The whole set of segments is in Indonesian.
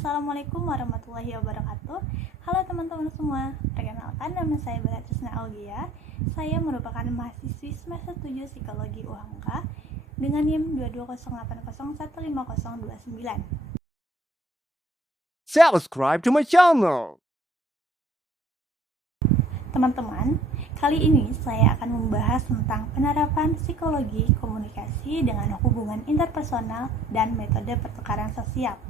Assalamualaikum warahmatullahi wabarakatuh. Halo teman-teman semua, perkenalkan nama saya Bella Trisna Augia. Saya merupakan mahasiswi semester 7 Psikologi UHMK dengan NIM 22080150029. Subscribe to my channel. Teman-teman, kali ini saya akan membahas tentang penerapan psikologi komunikasi dengan hubungan interpersonal dan metode pertukaran sosial.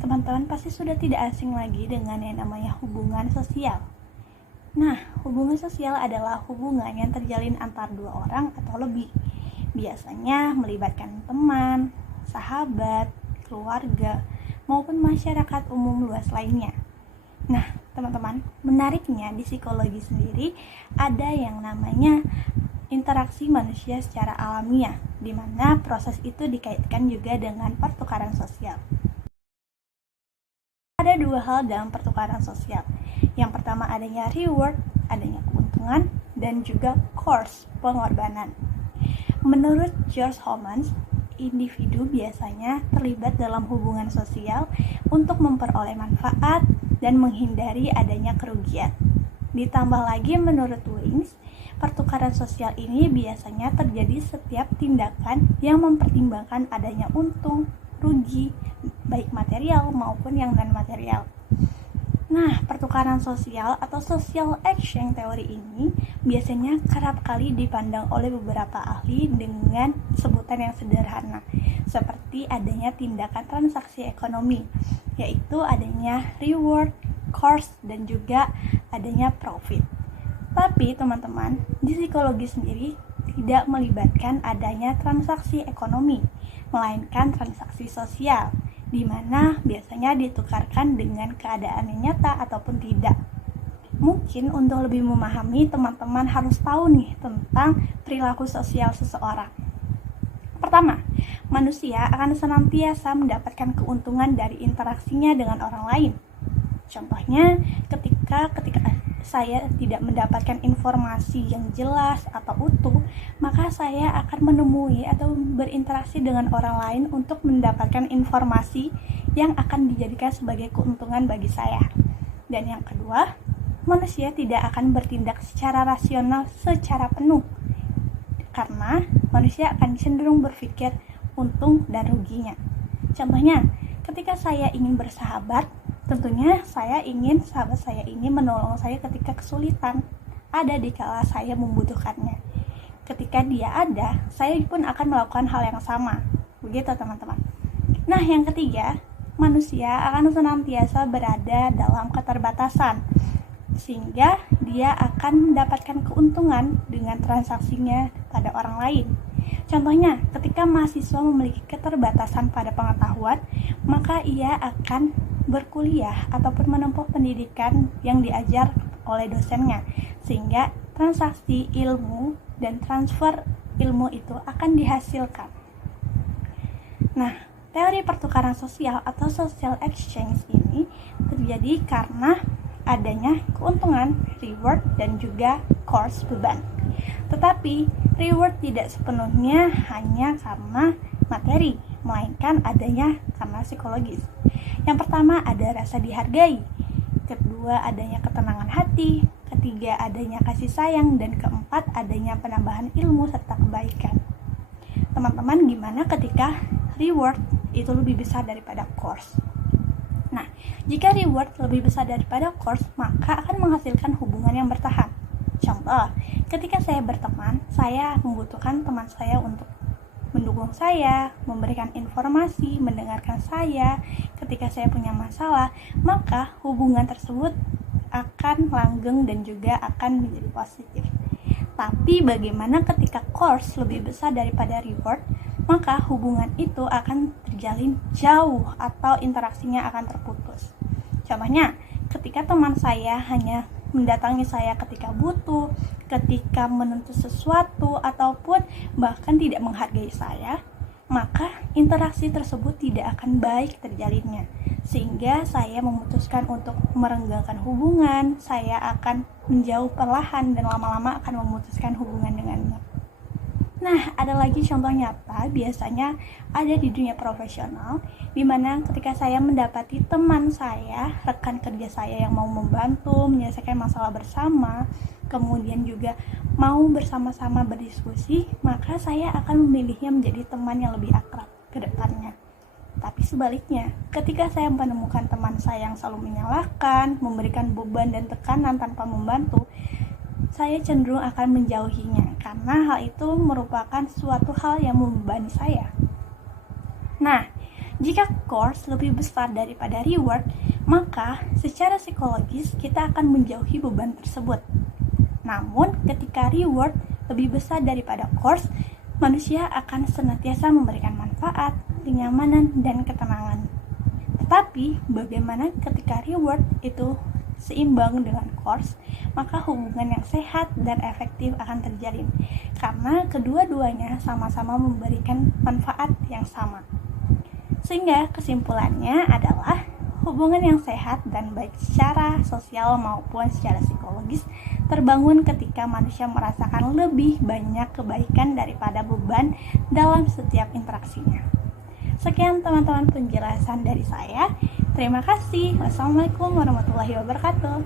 Teman-teman pasti sudah tidak asing lagi dengan yang namanya hubungan sosial. Nah, hubungan sosial adalah hubungan yang terjalin antar dua orang atau lebih. Biasanya melibatkan teman, sahabat, keluarga, maupun masyarakat umum luas lainnya. Nah, teman-teman, menariknya di psikologi sendiri ada yang namanya interaksi manusia secara alamiah, di mana proses itu dikaitkan juga dengan pertukaran sosial. Ada dua hal dalam pertukaran sosial. Yang pertama adanya reward, adanya keuntungan, dan juga cost, pengorbanan. Menurut George Homans, individu biasanya terlibat dalam hubungan sosial untuk memperoleh manfaat dan menghindari adanya kerugian. Ditambah lagi menurut Wings, pertukaran sosial ini biasanya terjadi setiap tindakan yang mempertimbangkan adanya untung, rugi, baik material maupun yang non-material. Nah, pertukaran sosial atau social exchange teori ini biasanya kerap kali dipandang oleh beberapa ahli dengan sebutan yang sederhana, seperti adanya tindakan transaksi ekonomi, yaitu adanya reward, cost, dan juga adanya profit. Tapi teman-teman, di psikologi sendiri tidak melibatkan adanya transaksi ekonomi, melainkan transaksi sosial, di mana biasanya ditukarkan dengan keadaan yang nyata ataupun tidak. Mungkin untuk lebih memahami, teman-teman harus tahu nih tentang perilaku sosial seseorang. Pertama, manusia akan senantiasa mendapatkan keuntungan dari interaksinya dengan orang lain. Contohnya, ketika saya tidak mendapatkan informasi yang jelas atau utuh, maka saya akan menemui atau berinteraksi dengan orang lain untuk mendapatkan informasi yang akan dijadikan sebagai keuntungan bagi saya. Dan yang kedua, manusia tidak akan bertindak secara rasional secara penuh, karena manusia akan cenderung berpikir untung dan ruginya. Contohnya, ketika saya ingin bersahabat, tentunya saya ingin sahabat saya ini menolong saya ketika kesulitan, ada di kala saya membutuhkannya. Ketika dia ada, saya pun akan melakukan hal yang sama. Begitu teman-teman. Nah, yang ketiga, manusia akan senantiasa berada dalam keterbatasan, sehingga dia akan mendapatkan keuntungan dengan transaksinya pada orang lain. Contohnya, ketika mahasiswa memiliki keterbatasan pada pengetahuan, maka ia akan berkuliah ataupun menempuh pendidikan yang diajar oleh dosennya, sehingga transaksi ilmu dan transfer ilmu itu akan dihasilkan. Nah, teori pertukaran sosial atau social exchange ini terjadi karena adanya keuntungan, reward, dan juga cost, beban. Tetapi reward tidak sepenuhnya hanya karena materi, melainkan adanya karena psikologis. Yang pertama ada rasa dihargai, kedua adanya ketenangan hati, ketiga adanya kasih sayang, dan keempat adanya penambahan ilmu serta kebaikan. Teman-teman, gimana ketika reward itu lebih besar daripada cost? Nah, jika reward lebih besar daripada cost, maka akan menghasilkan hubungan yang bertahan. Contoh, ketika saya berteman, saya membutuhkan teman saya untuk mendukung saya, memberikan informasi, mendengarkan saya ketika saya punya masalah, maka hubungan tersebut akan langgeng dan juga akan menjadi positif. Tapi bagaimana ketika cost lebih besar daripada reward, maka hubungan itu akan terjalin jauh atau interaksinya akan terputus. Contohnya, ketika teman saya hanya mendatangi saya ketika butuh, ketika menuntut sesuatu, ataupun bahkan tidak menghargai saya, maka interaksi tersebut tidak akan baik terjalinnya. Sehingga saya memutuskan untuk merenggangkan hubungan, saya akan menjauh perlahan dan lama-lama akan memutuskan hubungan dengannya. Nah, ada lagi contoh nyata biasanya ada di dunia profesional, di mana ketika saya mendapati teman saya, rekan kerja saya yang mau membantu menyelesaikan masalah bersama, kemudian juga mau bersama-sama berdiskusi, maka saya akan memilihnya menjadi teman yang lebih akrab ke depannya. Tapi sebaliknya, ketika saya menemukan teman saya yang selalu menyalahkan, memberikan beban dan tekanan tanpa membantu, saya cenderung akan menjauhinya karena hal itu merupakan suatu hal yang membebani saya. Nah, jika course lebih besar daripada reward, maka secara psikologis kita akan menjauhi beban tersebut. Namun, ketika reward lebih besar daripada course, manusia akan senantiasa memberikan manfaat, kenyamanan, dan ketenangan. Tetapi, bagaimana ketika reward itu seimbang dengan course, maka hubungan yang sehat dan efektif akan terjalin karena kedua-duanya sama-sama memberikan manfaat yang sama. Sehingga kesimpulannya adalah hubungan yang sehat dan baik secara sosial maupun secara psikologis terbangun ketika manusia merasakan lebih banyak kebaikan daripada beban dalam setiap interaksinya. Sekian teman-teman penjelasan dari saya. Terima kasih. Wassalamualaikum warahmatullahi wabarakatuh.